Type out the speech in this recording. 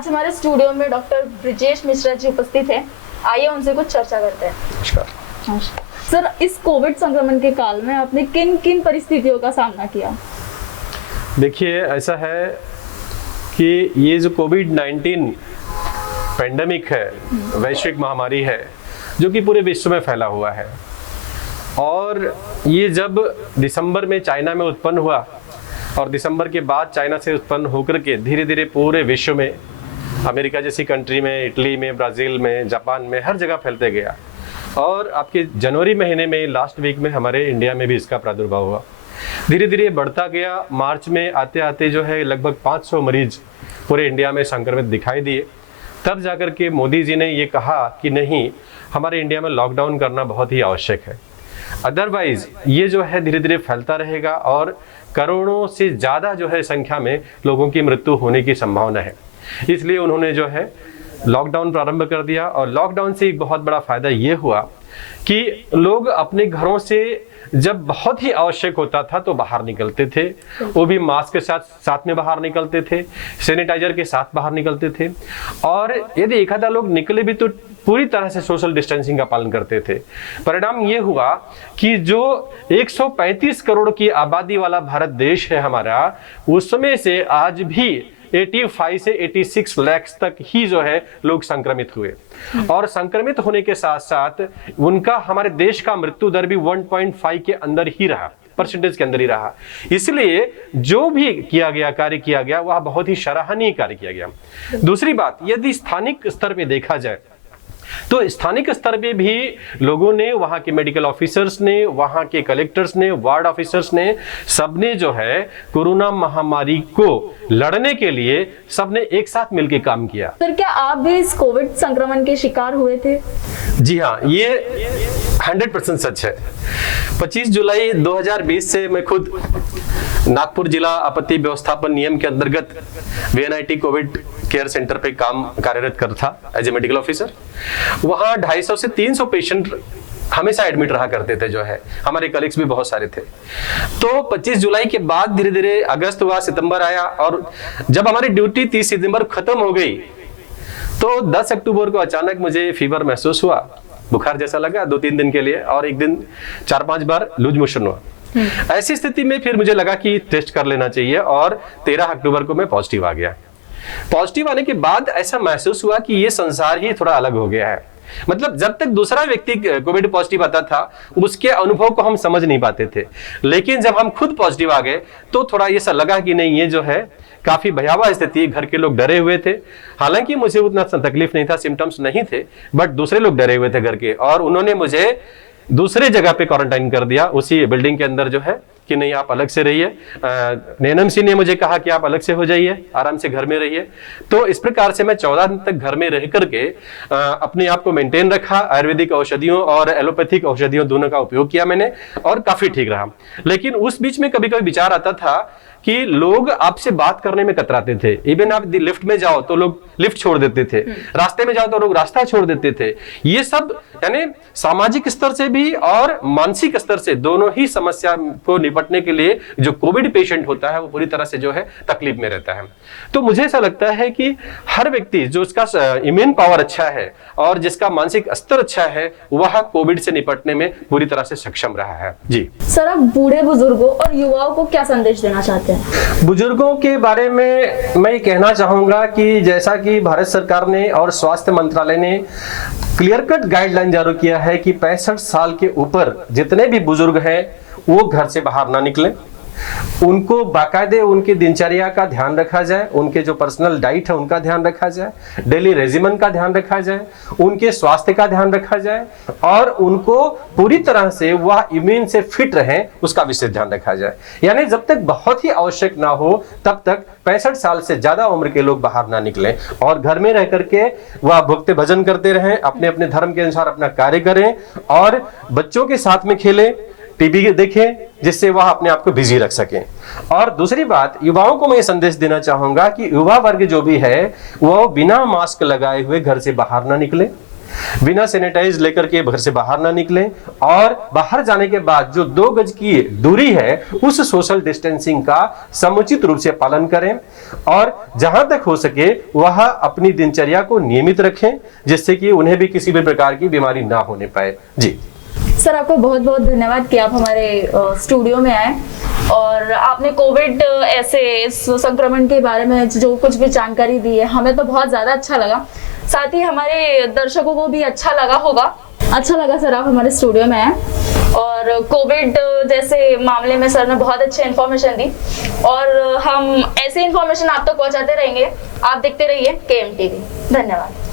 आज हमारे स्टूडियो में डॉक्टर ब्रिजेश मिश्रा जी उपस्थित हैं। आइए उनसे कुछ चर्चा करते हैं। नमस्कार। सर, इस कोविड संक्रमण के काल में आपने किन किन परिस्थितियों का सामना किया? देखिए, ऐसा है कि ये जो कोविड-19 पेंडेमिक है, वैश्विक महामारी है जो कि पूरे विश्व में फैला हुआ है, और ये जब दिसंबर में चाइना में उत्पन्न हुआ और दिसंबर के बाद चाइना से उत्पन्न होकर के धीरे धीरे पूरे विश्व में, अमेरिका जैसी कंट्री में, इटली में, ब्राज़ील में, जापान में, हर जगह फैलते गया। और आपके जनवरी महीने में, लास्ट वीक में हमारे इंडिया में भी इसका प्रादुर्भाव हुआ। धीरे धीरे बढ़ता गया। मार्च में आते आते जो है लगभग 500 मरीज पूरे इंडिया में संक्रमित दिखाई दिए। तब जाकर के मोदी जी ने ये कहा कि नहीं, हमारे इंडिया में लॉकडाउन करना बहुत ही आवश्यक है, अदरवाइज ये जो है धीरे धीरे फैलता रहेगा और करोड़ों से ज़्यादा जो है संख्या में लोगों की मृत्यु होने की संभावना है। इसलिए उन्होंने जो है लॉकडाउन प्रारंभ कर दिया। और लॉकडाउन से एक बहुत बड़ा फायदा ये हुआ कि लोग अपने घरों से जब बहुत ही आवश्यक होता था तो बाहर निकलते थे, वो भी मास्क के साथ में बाहर निकलते थे, सैनिटाइजर के साथ बाहर निकलते थे, और यदि एक आधा लोग निकले भी तो पूरी तरह से सोशल डिस्टेंसिंग का पालन करते थे। परिणाम ये हुआ कि जो 135 करोड़ की आबादी वाला भारत देश है हमारा, उसमें से आज भी 85 से 86 लाख तक ही जो है लोग संक्रमित हुए, और संक्रमित होने के साथ साथ उनका, हमारे देश का मृत्यु दर भी 1.5 के अंदर ही रहा, परसेंटेज के अंदर ही रहा। इसलिए जो भी किया गया, कार्य किया गया, वह बहुत ही सराहनीय कार्य किया गया। दूसरी बात, यदि स्थानिक स्तर पे देखा जाए तो स्थानिक स्तर पे भी लोगों ने, वहां के मेडिकल ऑफिसर्स ने, वहां के कलेक्टर्स ने, वार्ड ऑफिसर्स ने, सबने जो है कोरोना महामारी को लड़ने के लिए सबने एक साथ मिलकर काम किया। सर, क्या आप भी इस कोविड संक्रमण के शिकार हुए थे? जी हाँ, ये 100% सच है। 25 जुलाई 2020 से मैं खुद नागपुर जिला आपत्ति व्यवस्थापन नियम के अंतर्गत VNIT कोविड केयर सेंटर पे कार्यरत कर था एज ए मेडिकल ऑफिसर। वहाँ 250 से 300 पेशेंट हमेशा एडमिट रहा करते थे, जो है हमारे कलीग्स भी बहुत सारे थे। तो 25 जुलाई के बाद धीरे धीरे अगस्त हुआ, सितंबर आया, और जब हमारी ड्यूटी 30 सितंबर खत्म हो गई तो 10 अक्टूबर को अचानक मुझे फीवर महसूस हुआ, बुखार जैसा लगा 2-3 दिन के लिए, और एक दिन 4-5 बार लूज मोशन हुआ। ऐसी स्थिति में फिर मुझे लगा कि टेस्ट कर लेना चाहिए, और 13 अक्टूबर को मैं पॉजिटिव आ गया। पॉजिटिव आने के बाद ऐसा महसूस हुआ कि ये संसार ही थोड़ा अलग हो गया है। मतलब जब तक दूसरा व्यक्ति कोविड पॉजिटिव आता था उसके अनुभव को हम समझ नहीं पाते थे, लेकिन जब हम खुद पॉजिटिव आ गए तो थोड़ा ये सा लगा कि नहीं, ये जो है काफी भयावह स्थिति। घर के लोग डरे हुए थे, हालांकि मुझे उतना तकलीफ नहीं था, सिम्टम्स नहीं थे, बट दूसरे लोग डरे हुए थे घर के, और उन्होंने मुझे दूसरे जगह पे क्वारंटाइन कर दिया, उसी बिल्डिंग के अंदर, जो है कि नहीं आप अलग से रहिए। NMC ने मुझे कहा कि आप अलग से हो जाइए, आराम से घर में रहिए। तो इस प्रकार से मैं 14 दिन तक घर में रह करके अपने आप को मेंटेन रखा। आयुर्वेदिक औषधियों और एलोपैथिक औषधियों दोनों का उपयोग किया मैंने, और काफी ठीक रहा। लेकिन उस बीच में कभी कभी विचार आता था कि लोग आपसे बात करने में कतराते थे। इवन आप लिफ्ट में जाओ तो लोग लिफ्ट छोड़ देते थे, रास्ते में जाओ तो लोग रास्ता छोड़ देते थे। ये सब यानी सामाजिक स्तर से भी और मानसिक स्तर से दोनों ही समस्या को निपटने के लिए जो कोविड पेशेंट होता है वो पूरी तरह से जो है तकलीफ में रहता है। तो मुझे ऐसा लगता है कि हर व्यक्ति जो उसका इम्यून पावर अच्छा है और जिसका मानसिक स्तर अच्छा है, वह कोविड से निपटने में पूरी तरह से सक्षम रहा है। जी सर, आप बूढ़े बुजुर्गों और युवाओं को क्या संदेश देना चाहते हैं? बुजुर्गों के बारे में मैं ये कहना चाहूंगा कि जैसा कि भारत सरकार ने और स्वास्थ्य मंत्रालय ने क्लियर कट गाइडलाइन जारी किया है कि 65 साल के ऊपर जितने भी बुजुर्ग हैं वो घर से बाहर ना निकलें, उनको बाकायदे उनकी दिनचर्या का ध्यान रखा जाए, उनके जो पर्सनल डाइट है उनका ध्यान रखा जाए, डेली रेजिमेंट का ध्यान रखा जाए, उनके स्वास्थ्य का ध्यान रखा जाए, और उनको पूरी तरह से वह इम्यून से फिट रहें उसका विशेष ध्यान रखा जाए। यानी जब तक बहुत ही आवश्यक ना हो तब तक 65 साल से ज्यादा उम्र के लोग बाहर ना निकलें, और घर में रह करके वह भक्ति भजन करते रहें, अपने अपने धर्म के अनुसार अपना कार्य करें, और बच्चों के साथ में खेलें, टीवी देखें, जिससे वह अपने आप को बिजी रख सकें। और दूसरी बात, युवाओं को मैं ये संदेश देना चाहूंगा कि युवा वर्ग जो भी है वो बिना मास्क लगाए हुए घर से बाहर ना निकले, बिना सैनिटाइज लेकर के घर से बाहर ना निकलें, और बाहर जाने के बाद जो 2 गज की दूरी है उस सोशल डिस्टेंसिंग का समुचित रूप से पालन करें, और जहां तक हो सके वह अपनी दिनचर्या को नियमित रखें, जिससे कि उन्हें भी किसी भी प्रकार की बीमारी ना होने पाए। जी सर, आपको बहुत बहुत धन्यवाद कि आप हमारे स्टूडियो में आए और आपने कोविड ऐसे इस संक्रमण के बारे में जो कुछ भी जानकारी दी है, हमें तो बहुत ज्यादा अच्छा लगा, साथ ही हमारे दर्शकों को भी अच्छा लगा होगा। अच्छा लगा सर आप हमारे स्टूडियो में आए, और कोविड जैसे मामले में सर ने बहुत अच्छी इन्फॉर्मेशन दी, और हम ऐसी इन्फॉर्मेशन आप तक पहुंचाते रहेंगे। आप देखते रहिए KM TV। धन्यवाद।